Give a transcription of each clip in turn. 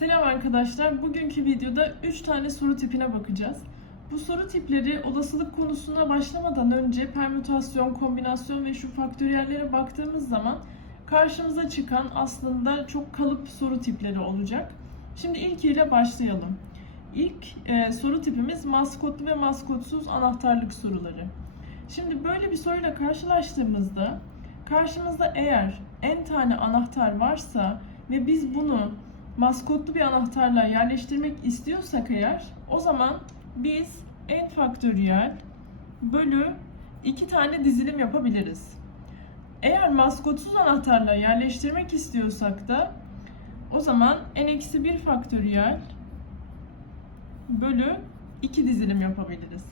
Selam arkadaşlar. Bugünkü videoda 3 tane soru tipine bakacağız. Bu soru tipleri olasılık konusuna başlamadan önce permütasyon, kombinasyon ve şu faktöriyellere baktığımız zaman karşımıza çıkan aslında çok kalıp soru tipleri olacak. Şimdi ilkiyle başlayalım. İlk e, soru tipimiz maskotlu ve maskotsuz anahtarlık soruları. Şimdi böyle bir soruyla karşılaştığımızda karşımızda eğer n tane anahtar varsa ve biz bunu maskotlu bir anahtarla yerleştirmek istiyorsak eğer o zaman biz n faktöriyel bölü iki tane dizilim yapabiliriz. Eğer maskotsuz anahtarla yerleştirmek istiyorsak da o zaman n-1 faktöriyel bölü 2 dizilim yapabiliriz.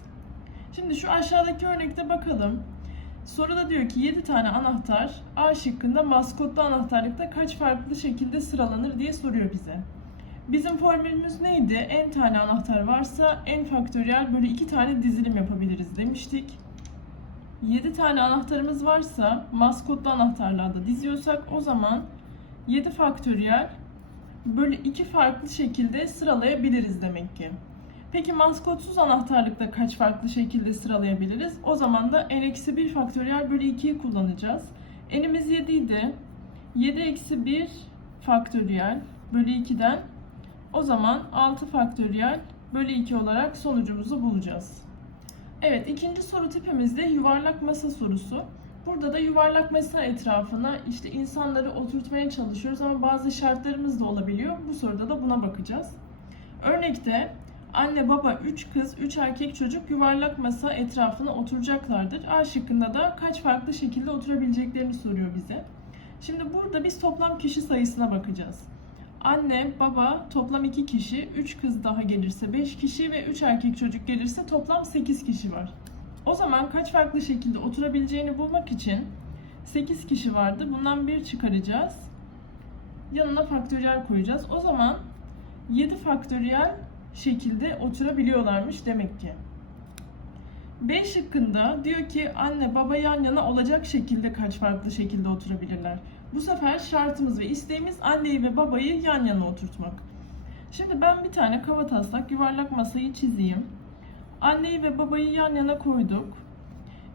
Şimdi şu aşağıdaki örnekte bakalım. Soruda diyor ki 7 tane anahtar A şıkkında maskotlu anahtarlıkta kaç farklı şekilde sıralanır diye soruyor bize. Bizim formülümüz neydi? N tane anahtar varsa n faktöriyel bölü 2 tane dizilim yapabiliriz demiştik. 7 tane anahtarımız varsa maskotlu anahtarlarda diziyorsak o zaman 7 faktöriyel bölü 2 farklı şekilde sıralayabiliriz demek ki. Peki maskotsuz anahtarlıkta kaç farklı şekilde sıralayabiliriz? O zaman da n-1 faktöriyel bölü 2'yi kullanacağız. n'imiz 7 idi. 7 eksi 1 faktöriyel bölü 2'den o zaman 6 faktöriyel bölü 2 olarak sonucumuzu bulacağız. Evet ikinci soru tipimizde yuvarlak masa sorusu. Burada da yuvarlak masa etrafına işte insanları oturtmaya çalışıyoruz ama bazı şartlarımız da olabiliyor. Bu soruda da buna bakacağız. Örnekte anne baba 3 kız 3 erkek çocuk yuvarlak masa etrafına oturacaklardır. A şıkkında da kaç farklı şekilde oturabileceklerini soruyor bize. Şimdi burada biz toplam kişi sayısına bakacağız. Anne, baba toplam 2 kişi, 3 kız daha gelirse 5 kişi ve 3 erkek çocuk gelirse toplam 8 kişi var. O zaman kaç farklı şekilde oturabileceğini bulmak için 8 kişi vardı. Bundan bir çıkaracağız. Yanına faktöriyel koyacağız. O zaman 7 faktöriyel şekilde oturabiliyorlarmış demek ki. B şıkkında diyor ki anne baba yan yana olacak şekilde kaç farklı şekilde oturabilirler. Bu sefer şartımız ve isteğimiz anneyi ve babayı yan yana oturtmak. Şimdi ben bir tane kaba taslak yuvarlak masayı çizeyim. Anneyi ve babayı yan yana koyduk.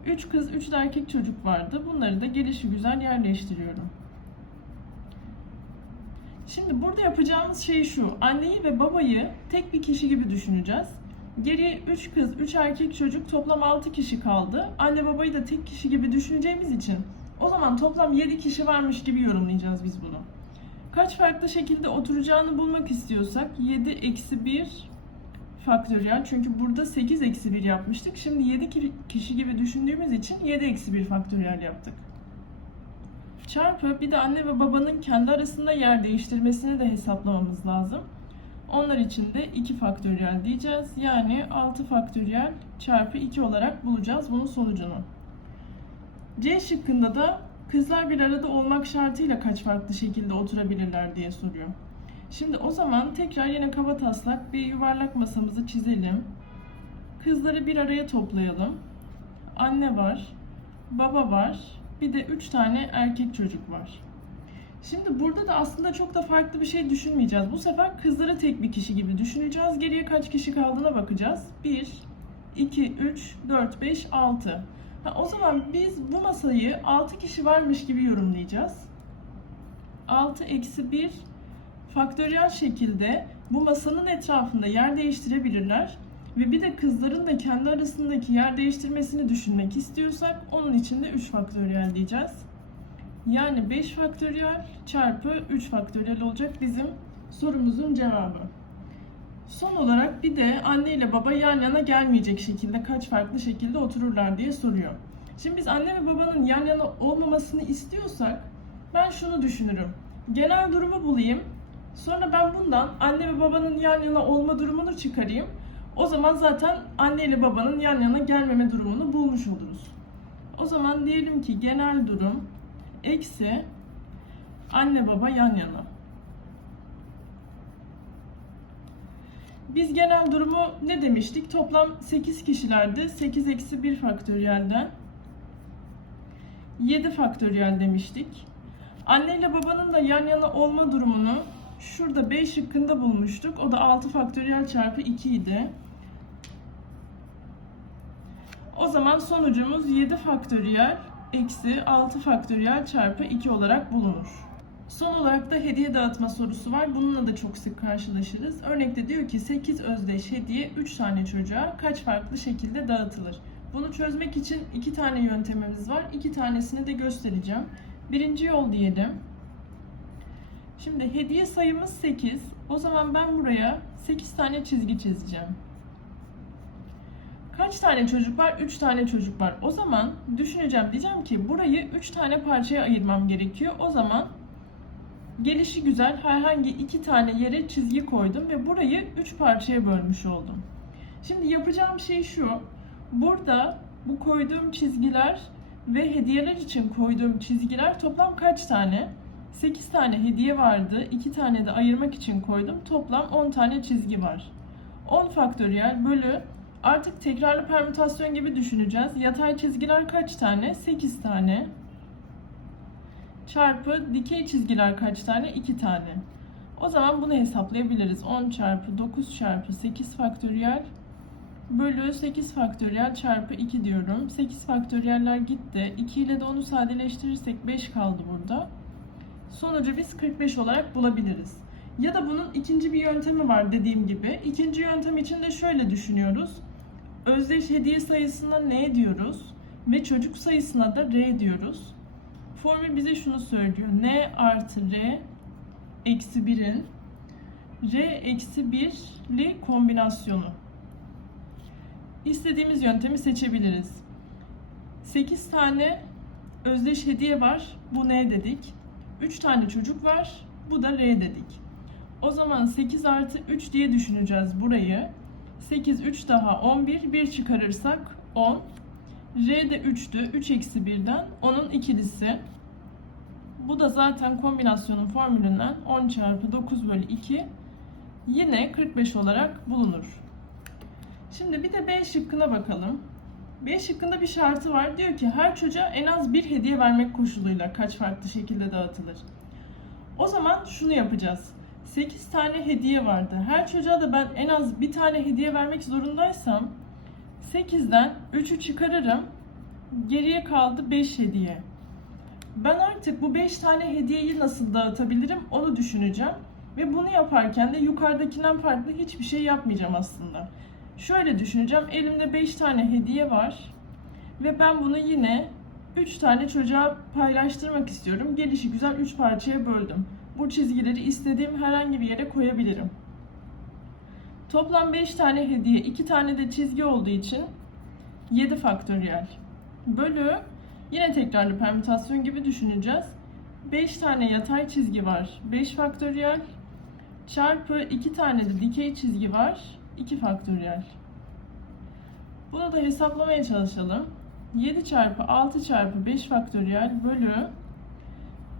3 kız, 3 de erkek çocuk vardı. Bunları da gelişi güzel yerleştiriyorum. Şimdi burada yapacağımız şey şu. Anneyi ve babayı tek bir kişi gibi düşüneceğiz. Geriye 3 kız, 3 erkek çocuk toplam 6 kişi kaldı. Anne babayı da tek kişi gibi düşüneceğimiz için o zaman toplam 7 kişi varmış gibi yorumlayacağız biz bunu. Kaç farklı şekilde oturacağını bulmak istiyorsak 7 eksi 1 faktöriyel. Çünkü burada 8 eksi 1 yapmıştık. Şimdi 7 kişi gibi düşündüğümüz için 7 eksi 1 faktöriyel yaptık. Çarpı bir de anne ve babanın kendi arasında yer değiştirmesini de hesaplamamız lazım. Onlar için de 2 faktöriyel diyeceğiz. Yani 6 faktöriyel çarpı 2 olarak bulacağız bunun sonucunu. C şıkkında da kızlar bir arada olmak şartıyla kaç farklı şekilde oturabilirler diye soruyor. Şimdi o zaman tekrar yine kaba taslak bir yuvarlak masamızı çizelim. Kızları bir araya toplayalım. Anne var, baba var, bir de 3 tane erkek çocuk var. Şimdi burada da aslında çok da farklı bir şey düşünmeyeceğiz. Bu sefer kızları tek bir kişi gibi düşüneceğiz. Geriye kaç kişi kaldığına bakacağız. 1, 2, 3, 4, 5, 6. Ha, o zaman biz bu masayı 6 kişi varmış gibi yorumlayacağız. 6 eksi 1 faktöriyel şekilde bu masanın etrafında yer değiştirebilirler. Ve bir de kızların da kendi arasındaki yer değiştirmesini düşünmek istiyorsak onun için de 3 faktöriyel diyeceğiz. Yani 5 faktöriyel çarpı 3 faktöriyel olacak bizim sorumuzun cevabı. Son olarak bir de anne ile baba yan yana gelmeyecek şekilde kaç farklı şekilde otururlar diye soruyor. Şimdi biz anne ve babanın yan yana olmamasını istiyorsak ben şunu düşünürüm. Genel durumu bulayım. Sonra ben bundan anne ve babanın yan yana olma durumunu çıkarayım. O zaman zaten anne ile babanın yan yana gelmeme durumunu bulmuş oluruz. O zaman diyelim ki genel durum eksi anne baba yan yana. Biz genel durumu ne demiştik? Toplam 8 kişilerdi. 8 eksi 1 faktöriyelden 7 faktöriyel demiştik. Anne ile babanın da yan yana olma durumunu Şurada B şıkkında bulmuştuk. O da 6 faktöriyel çarpı 2 idi. O zaman sonucumuz 7 faktöriyel eksi 6 faktöriyel çarpı 2 olarak bulunur. Son olarak da hediye dağıtma sorusu var. Bununla da çok sık karşılaşırız. Örnekte diyor ki 8 özdeş hediye 3 tane çocuğa kaç farklı şekilde dağıtılır? Bunu çözmek için iki tane yöntemimiz var. İki tanesini de göstereceğim. Birinci yol diyelim. Şimdi hediye sayımız 8. O zaman ben buraya 8 tane çizgi çizeceğim. Kaç tane çocuk var? 3 tane çocuk var. O zaman düşüneceğim. Diyeceğim ki burayı 3 tane parçaya ayırmam gerekiyor. O zaman gelişi güzel herhangi iki tane yere çizgi koydum ve burayı 3 parçaya bölmüş oldum. Şimdi yapacağım şey şu. Burada bu koyduğum çizgiler ve hediyeler için koyduğum çizgiler toplam kaç tane? 8 tane hediye vardı. 2 tane de ayırmak için koydum. Toplam 10 tane çizgi var. 10 faktöriyel bölü artık tekrarlı permütasyon gibi düşüneceğiz. Yatay çizgiler kaç tane? 8 tane. Çarpı dikey çizgiler kaç tane? 2 tane. O zaman bunu hesaplayabiliriz. 10 çarpı 9 çarpı 8 faktöriyel bölü 8 faktöriyel çarpı 2 diyorum. 8 faktöriyeller gitti. 2 ile de onu sadeleştirirsek 5 kaldı burada. Sonucu biz 45 olarak bulabiliriz. Ya da bunun ikinci bir yöntemi var dediğim gibi. İkinci yöntem için de şöyle düşünüyoruz. Özdeş hediye sayısına n diyoruz ve çocuk sayısına da r diyoruz. Formül bize şunu söylüyor. n artı r eksi 1'in r eksi 1'li kombinasyonu. İstediğimiz yöntemi seçebiliriz. 8 tane özdeş hediye var. Bu ne dedik? 3 tane çocuk var. Bu da R dedik. O zaman 8 artı 3 diye düşüneceğiz burayı. 8, 3 daha 11. 1 çıkarırsak 10. R de 3'tü. 3 eksi 1'den 10'un ikilisi. Bu da zaten kombinasyonun formülünden 10 çarpı 9 bölü 2 yine 45 olarak bulunur. Şimdi bir de B şıkkına bakalım. B şıkkında bir şartı var. Diyor ki her çocuğa en az bir hediye vermek koşuluyla kaç farklı şekilde dağıtılır. O zaman şunu yapacağız. 8 tane hediye vardı. Her çocuğa da ben en az bir tane hediye vermek zorundaysam 8'den 3'ü çıkarırım. Geriye kaldı 5 hediye. Ben artık bu 5 tane hediyeyi nasıl dağıtabilirim onu düşüneceğim. Ve bunu yaparken de yukarıdakinden farklı hiçbir şey yapmayacağım aslında. Şöyle düşüneceğim. Elimde 5 tane hediye var. Ve ben bunu yine 3 tane çocuğa paylaştırmak istiyorum. Gelişi güzel 3 parçaya böldüm. Bu çizgileri istediğim herhangi bir yere koyabilirim. Toplam 5 tane hediye, 2 tane de çizgi olduğu için 7 faktöriyel. Bölü yine tekrarlı permütasyon gibi düşüneceğiz. 5 tane yatay çizgi var. 5 faktöriyel çarpı 2 tane de dikey çizgi var. 2 faktöriyel. Bunu da hesaplamaya çalışalım. 7 çarpı 6 çarpı 5 faktöriyel bölü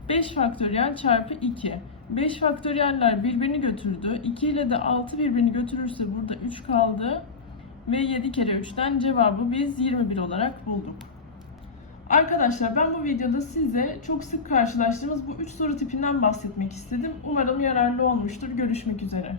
5 faktöriyel çarpı 2. 5 faktöriyeller birbirini götürdü. 2 ile de 6 birbirini götürürse burada 3 kaldı. Ve 7 kere 3'ten cevabı biz 21 olarak bulduk. Arkadaşlar ben bu videoda size çok sık karşılaştığımız bu 3 soru tipinden bahsetmek istedim. Umarım yararlı olmuştur. Görüşmek üzere.